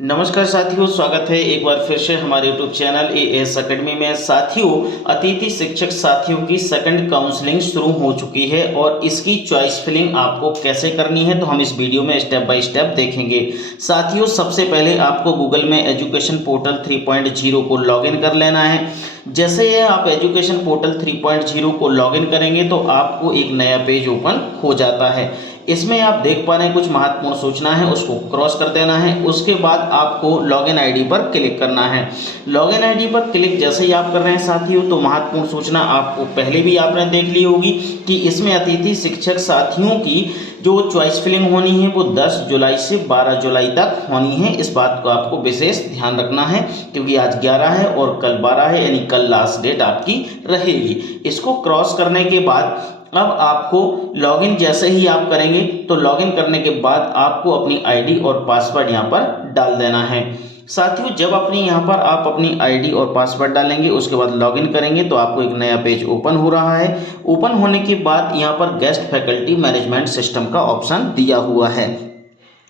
नमस्कार साथियों, स्वागत है एक बार फिर से हमारे YouTube चैनल एएस एकेडमी में। साथियों, अतिथि शिक्षक साथियों की सेकंड काउंसलिंग शुरू हो चुकी है और इसकी चॉइस फिलिंग आपको कैसे करनी है तो हम इस वीडियो में स्टेप बाय स्टेप देखेंगे। साथियों, सबसे पहले आपको गूगल में एजुकेशन पोर्टल 3.0 को लॉगिन कर लेना है। जैसे ही आप एजुकेशन पोर्टल 3.0 को लॉगिन करेंगे तो आपको एक नया पेज ओपन हो जाता है। इसमें आप देख पा रहे हैं कुछ महत्वपूर्ण सूचना है, उसको क्रॉस कर देना है। उसके बाद आपको लॉगिन आईडी पर क्लिक करना है। लॉगिन आईडी पर क्लिक जैसे ही आप कर रहे हैं साथियों, तो महत्वपूर्ण सूचना आपको पहले भी आपने देख ली होगी कि इसमें अतिथि शिक्षक साथियों की जो चॉइस फिलिंग होनी है वो 10 जुलाई से 12 जुलाई तक होनी है। इस बात को आपको विशेष ध्यान रखना है क्योंकि आज 11 है और कल 12 है, यानी कल लास्ट डेट आपकी रहेगी। इसको क्रॉस करने के बाद अब आपको लॉगिन जैसे ही आप करेंगे तो लॉगिन करने के बाद आपको अपनी आईडी और पासवर्ड यहाँ पर डाल देना है। साथियों, जब आप अपनी आईडी और पासवर्ड डालेंगे, उसके बाद लॉगिन करेंगे तो आपको एक नया पेज ओपन हो रहा है। ओपन होने के बाद यहाँ पर गेस्ट फैकल्टी मैनेजमेंट सिस्टम का ऑप्शन दिया हुआ है।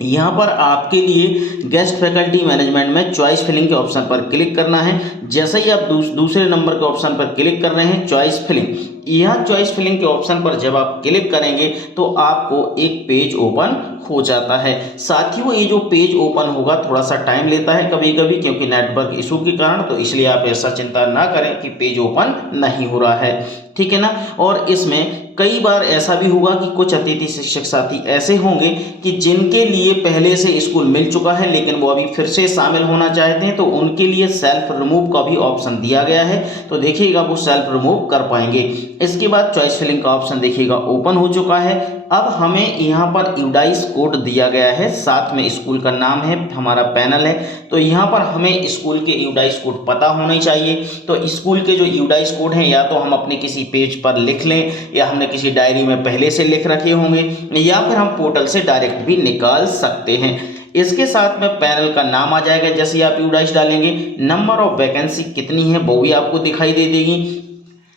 यहाँ पर आपके लिए गेस्ट फैकल्टी मैनेजमेंट में चॉइस फिलिंग के ऑप्शन पर क्लिक करना है। जैसे ही आप दूसरे नंबर के ऑप्शन पर क्लिक कर रहे हैं चॉइस फिलिंग, यहाँ चॉइस फिलिंग के ऑप्शन पर जब आप क्लिक करेंगे तो आपको एक पेज ओपन हो जाता है। साथियों, ये जो पेज ओपन होगा थोड़ा सा टाइम लेता है कभी कभी क्योंकि नेटवर्क इशू के कारण, तो इसलिए आप ऐसा चिंता ना करें कि पेज ओपन नहीं हो रहा है, ठीक है ना। और इसमें कई बार ऐसा भी होगा कि कुछ अतिथि शिक्षक साथी ऐसे होंगे कि जिनके लिए पहले से स्कूल मिल चुका है लेकिन वो अभी फिर से शामिल होना चाहते हैं, तो उनके लिए सेल्फ रिमूव का भी ऑप्शन दिया गया है। तो देखिएगा वो सेल्फ रिमूव कर पाएंगे। इसके बाद चॉइस फिलिंग का ऑप्शन देखिएगा ओपन हो चुका है। अब हमें यहाँ पर यूडाइस कोड दिया गया है, साथ में स्कूल का नाम है, हमारा पैनल है। तो यहाँ पर हमें स्कूल के यूडाइस कोड पता होने चाहिए। तो स्कूल के जो यूडाइस कोड हैं या तो हम अपने किसी पेज पर लिख लें या हमने किसी डायरी में पहले से लिख रखे होंगे या फिर हम पोर्टल से डायरेक्ट भी निकाल सकते हैं। इसके साथ में पैनल का नाम आ जाएगा। जैसे आप यूडाइस डालेंगे, नंबर ऑफ वैकेंसी कितनी है वो भी आपको दिखाई दे देगी।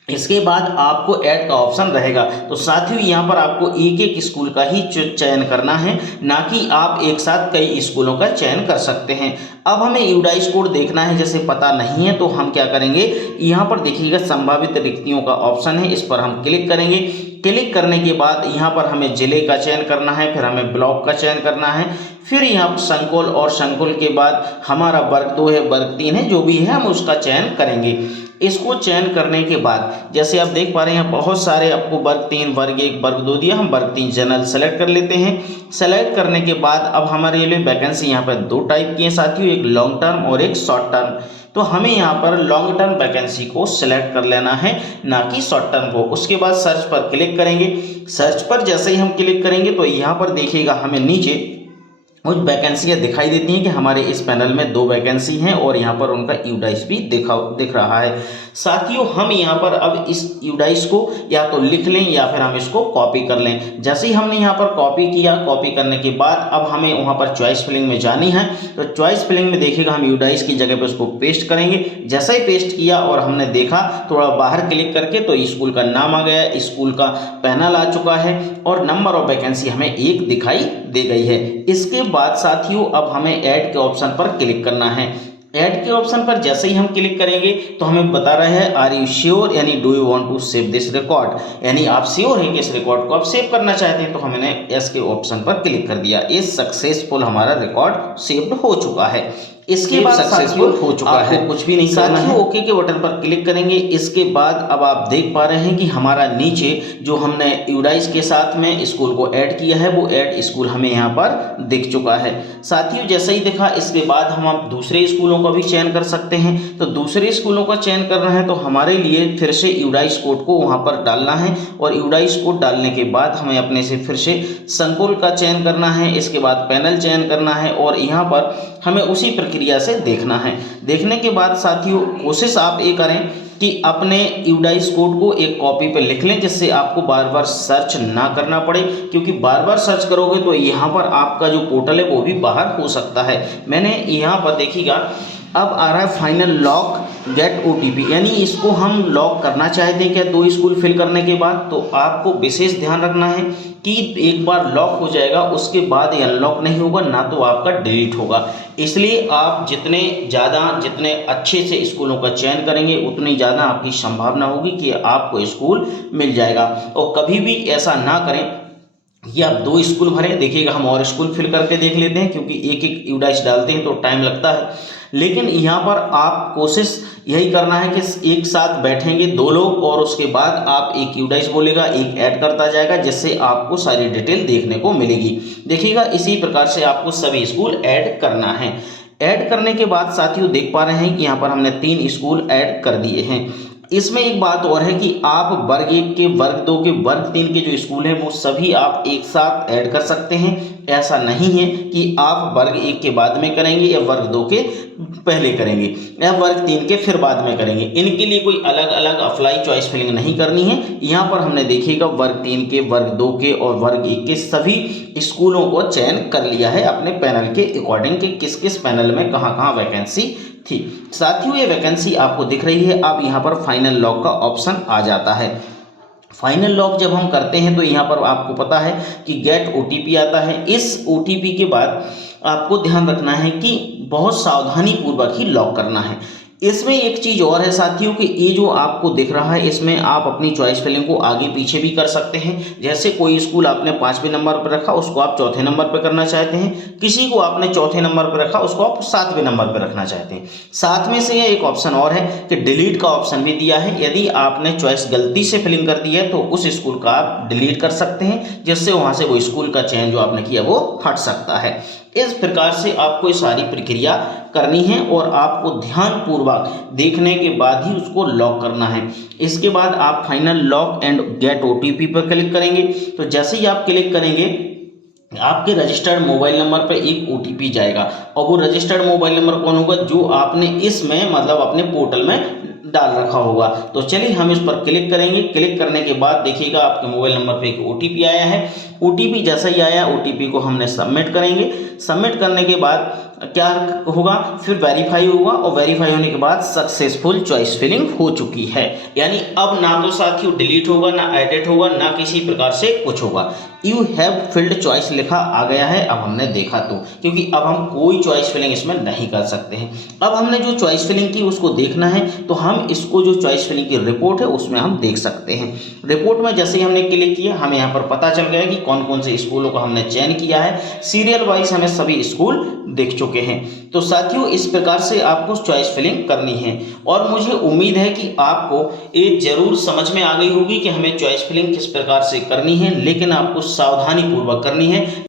इसके बाद आपको ऐड का ऑप्शन रहेगा। तो साथियों, यहाँ पर आपको एक एक स्कूल का ही चयन करना है, ना कि आप एक साथ कई स्कूलों का चयन कर सकते हैं। अब हमें यूडाइस कोड देखना है, जैसे पता नहीं है तो हम क्या करेंगे, यहाँ पर देखिएगा संभावित रिक्तियों का ऑप्शन है, इस पर हम क्लिक करेंगे। क्लिक करने के बाद यहाँ पर हमें जिले का चयन करना है, फिर हमें ब्लॉक का चयन करना है, फिर यहाँ पर संकुल और संकुल के बाद हमारा वर्ग 2 है, वर्ग 3 है, जो भी है हम उसका चयन करेंगे। इसको चयन करने के बाद जैसे आप देख पा रहे हैं बहुत सारे आपको वर्ग 3, वर्ग 1, वर्ग 2 दिया। हम वर्ग 3 जनरल सेलेक्ट कर लेते हैं। सेलेक्ट करने के बाद अब हमारे लिए वैकेंसी यहाँ पर 2 टाइप की है साथियों, एक लॉन्ग टर्म और एक शॉर्ट टर्म। तो हमें यहाँ पर लॉन्ग टर्म वैकेंसी को सिलेक्ट कर लेना है, ना कि शॉर्ट टर्म को। उसके बाद सर्च पर क्लिक करेंगे। सर्च पर जैसे ही हम क्लिक करेंगे तो यहाँ पर देखिएगा हमें नीचे कुछ वैकेंसियाँ दिखाई देती हैं कि हमारे इस पैनल में 2 वैकेंसी हैं और यहाँ पर उनका यूडाइस भी दिख रहा है। साथियों, हम यहाँ पर अब इस यूडाइस को या तो लिख लें या फिर हम इसको कॉपी कर लें। जैसे ही हमने यहाँ पर कॉपी किया, कॉपी करने के बाद अब हमें वहाँ पर चॉइस फिलिंग में जानी है। तो चॉइस फिलिंग में देखिएगा हम यूडाइस की जगह पर उसको पेस्ट करेंगे। जैसा ही पेस्ट किया और हमने देखा थोड़ा बाहर क्लिक करके तो स्कूल का नाम आ गया, स्कूल का पैनल आ चुका है और नंबर ऑफ वैकेंसी हमें 1 दिखाई दे गई है। इसके बाद साथियों अब हमें ऐड के ऑप्शन पर क्लिक करना है। ऐड के ऑप्शन पर जैसे ही हम क्लिक करेंगे तो हमें बता रहा है आर यू श्योर, यानी do you want to save this record, यानी आप श्योर हैं कि इस रिकॉर्ड को आप सेव करना चाहते हैं। तो हमने एस के ऑप्शन पर क्लिक कर दिया। ये सक्सेसफुल हमारा रिकॉर्ड सेव्ड हो चुका है। इसके बाद सक्सेसफुल हो चुका है, कुछ भी नहीं करना है। ओके के बटन पर क्लिक करेंगे। इसके बाद अब आप देख पा रहे हैं कि हमारा नीचे जो हमने यूडाइस के साथ में स्कूल को ऐड किया है वो ऐड स्कूल हमें यहाँ पर दिख चुका है। साथियों, जैसे ही दिखा इसके बाद हम दूसरे स्कूलों का भी चयन कर सकते हैं। तो दूसरे स्कूलों का चयन करना है तो हमारे लिए फिर से यूडाइस कोड को वहाँ पर डालना है और यूडाइस कोड डालने के बाद हमें अपने से फिर से संकुल का चयन करना है। इसके बाद पैनल चयन करना है और यहाँ पर हमें उसी प्रक्रिया से देखना है। देखने के बाद साथियों कोशिश आप ये करें कि अपने यूडाइस कोड को एक कॉपी पर लिख लें, जिससे आपको बार बार सर्च ना करना पड़े, क्योंकि बार बार सर्च करोगे तो यहाँ पर आपका जो पोर्टल है वो भी बाहर हो सकता है। मैंने यहाँ पर देखिएगा अब आ रहा है फाइनल लॉक गेट OTP, यानी इसको हम लॉक करना चाहते हैं क्या 2 स्कूल फिल करने के बाद, तो आपको विशेष ध्यान रखना है कि एक बार लॉक हो जाएगा उसके बाद ये अनलॉक नहीं होगा, ना तो आपका डिलीट होगा। इसलिए आप जितने अच्छे से स्कूलों का चयन करेंगे उतनी ज़्यादा आपकी संभावना होगी कि आपको स्कूल मिल जाएगा। और कभी भी ऐसा ना करें कि आप 2 स्कूल भरें। देखिएगा हम और स्कूल फिल करके देख लेते हैं, क्योंकि एक एक यूडाइस डालते हैं तो टाइम लगता है, लेकिन यहाँ पर आप कोशिश यही करना है कि एक साथ बैठेंगे 2 लोग और उसके बाद आप एक यूडाइस बोलेगा, एक ऐड करता जाएगा, जिससे आपको सारी डिटेल देखने को मिलेगी। देखिएगा इसी प्रकार से आपको सभी स्कूल ऐड करना है। ऐड करने के बाद साथियों देख पा रहे हैं कि यहाँ पर हमने 3 स्कूल ऐड कर दिए हैं। इसमें एक बात और है कि आप वर्ग 1 के, वर्ग 2 के, वर्ग 3 के जो स्कूल हैं वो सभी आप एक साथ ऐड कर सकते हैं। ऐसा नहीं है कि आप वर्ग 1 के बाद में करेंगे या वर्ग 2 के पहले करेंगे या वर्ग 3 के फिर बाद में करेंगे। इनके लिए कोई अलग अलग अप्लाई चॉइस फिलिंग नहीं करनी है। यहाँ पर हमने देखिएगा वर्ग 3 के, वर्ग 2 के और वर्ग 1 के सभी स्कूलों को चयन कर लिया है अपने पैनल के अकॉर्डिंग कि किस किस पैनल में कहाँ कहाँ वैकेंसी थी। साथियों ये वैकेंसी आपको दिख रही है। अब यहाँ पर फाइनल लॉक का ऑप्शन आ जाता है। फाइनल लॉक जब हम करते हैं तो यहाँ पर आपको पता है कि गेट OTP आता है। इस OTP के बाद आपको ध्यान रखना है कि बहुत सावधानी पूर्वक ही लॉक करना है। इसमें एक चीज़ और है साथियों कि ये जो आपको दिख रहा है इसमें आप अपनी चॉइस फिलिंग को आगे पीछे भी कर सकते हैं। जैसे कोई स्कूल आपने 5वें नंबर पर रखा उसको आप 4थे नंबर पर करना चाहते हैं, किसी को आपने 4थे नंबर पर रखा उसको आप 7वें नंबर पर रखना चाहते हैं। साथ में से एक ऑप्शन और है कि डिलीट का ऑप्शन भी दिया है। यदि आपने चॉइस गलती से फिलिंग कर दी है तो उस स्कूल का आप डिलीट कर सकते हैं, जिससे वहाँ से वो स्कूल का चयन जो आपने किया वो हट सकता है। इस प्रकार से आपको ये सारी प्रक्रिया करनी है और आपको ध्यानपूर्वक देखने के बाद ही उसको लॉक करना है। इसके बाद आप final lock and get OTP पर क्लिक करेंगे। तो जैसे ही आप क्लिक करेंगे आपके रजिस्टर्ड मोबाइल नंबर पर एक OTP जाएगा, और वो रजिस्टर्ड मोबाइल नंबर कौन होगा, जो आपने इसमें मतलब अपने पोर्टल में डाल रखा होगा। तो चलिए हम इस पर क्लिक करेंगे। क्लिक करने के बाद देखिएगा आपके मोबाइल नंबर पे एक OTP आया है। OTP जैसा ही आया OTP को हमने सबमिट करेंगे। सबमिट करने के बाद क्या होगा, फिर वेरीफाई होगा, और वेरीफाई होने के बाद सक्सेसफुल चॉइस फिलिंग हो चुकी है। यानी अब ना तो साथियों डिलीट होगा, ना एडिट होगा, ना किसी प्रकार से कुछ होगा। यू हैव फिल्ड चॉइस लिखा आ गया है। अब हमने देखा तो, क्योंकि अब हम कोई चॉइस फिलिंग इसमें नहीं कर सकते हैं। अब हमने जो चॉइस फिलिंग की उसको देखना है, तो हम इसको जो चॉइस फिलिंग की रिपोर्ट है उसमें हम देख सकते हैं। रिपोर्ट में जैसे ही हमने क्लिक किया हमें यहाँ पर पता चल गया कि कौन कौन से स्कूलों का हमने चयन किया है। सीरियल वाइज हमें सभी स्कूल दिख चुके हैं। तो साथियों इस प्रकार से आपको चॉइस फिलिंग करनी है, और मुझे उम्मीद है कि आपको ये जरूर समझ में आ गई होगी कि हमें चॉइस फिलिंग किस प्रकार से करनी है, लेकिन आपको सावधानी पूर्वक करनी है।